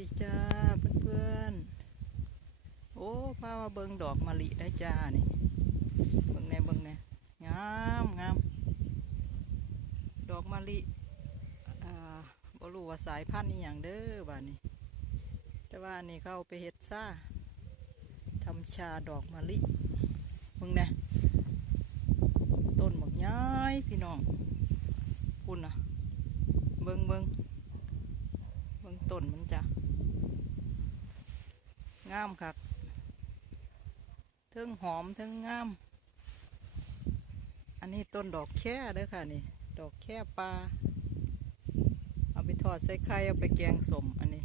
ดีจ้าเพื่อนๆ โอ้พามาเบิงดอกมะลิได้จ้านี่ เบิงแน่เบิงแน่งามงามดอกมะลิอ่าบรูว่าสายพันธุ์นี่อย่างเด้อบ้านนี้ แต่ว่านนี่เขาไปเฮ็ดซ่าทำชาดอกมะลิเบิงแน่ต้นบักย้ายพี่น้องคุณนะเบิงเบิงเบื้งต้นมันจะามคักเทิงหอมเทิงงาม อันนี้ต้นดอกแค่เด้อค่ะนี่ ดอกแค่ปลา เอาไปทอดใส่ไข่เอาไปแกงสมอันนี้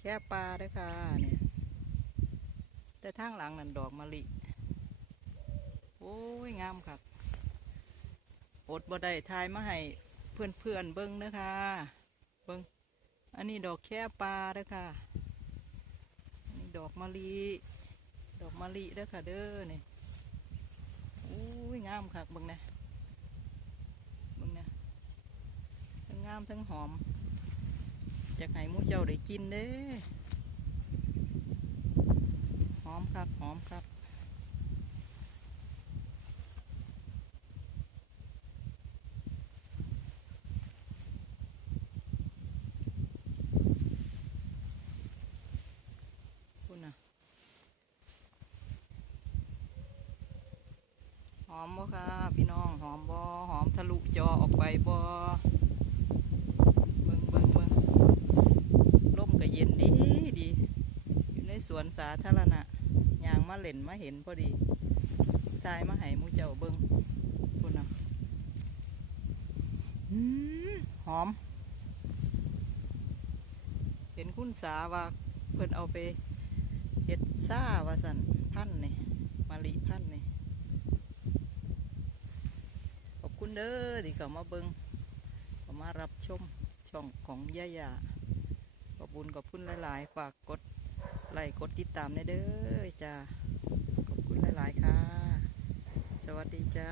แค่ปลาเด้อค่ะนี่แต่ทางหลังนั่นดอกมะลิ โอ้ยงามคักอดบ่ได้ทายมาให้เพื่อนเพื่อนๆเบิ้งเด้อค่ะ เบิ้งอันนี้ดอกแค่ปลาเด้อค่ะอันนี้ดอกมะลิดอกมะลิเด้อค่ะเด้อนี่อุ้ยงามคักเบิ้งนะเบิ้งนะทั้งงามทั้งหอมอยากให้มูเจ้าได้กินเด้หอมคักหอมคักคุ อมบ่ค่ะพี่น้องหอมบ่หอมทะลุจอออกไปบ่เบิ่งเบิ่งเบิ่งลมก็เย็นดีดีอยู่ในสวนสาธารณะยางมาเล่นมาเห็นพอดีทายมาให้มูเจ้าเบิ่งคุณน่ะหอม เห็นคุณสาว่าเพิ่นเอาไปเฮ็ดซ่าว่าสันพันธุ์นี่มาลิพันธุ์นี่ขอบคุณ เด้อที่เขามาเบิงเขามารับชมช่องของย่ายาขอบคุญขอบคุณหลายๆฝากกดไลค์กดติดตามในเด้อจ้าขอบคุณหลายๆค่ะ สวัสดีจ้า